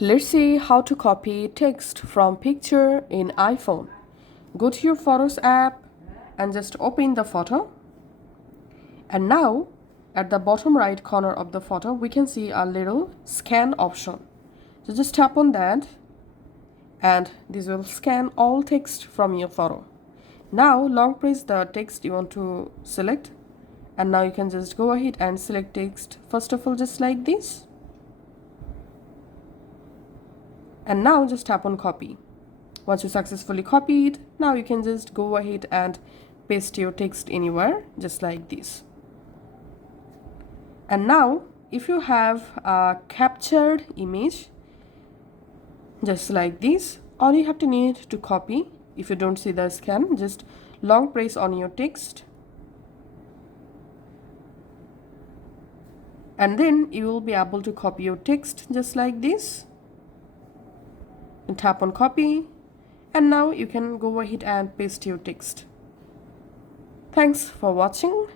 Let's see how to copy text from picture in iPhone. Go to your Photos app and just open the photo. And now at the bottom right corner of the photo, we can see a little scan option. So just tap on that and this will scan all text from your photo. Now long press the text you want to select and now you can just go ahead and select text first of all just like this. And now just tap on copy. Once you successfully copied, now you can just go ahead and paste your text anywhere just like this. And now if you have a captured image just like this, all you have to need to copy, if you don't see the scan, just long press on your text and then you will be able to copy your text just like this. And tap on copy and now you can go ahead and paste your text. Thanks for watching.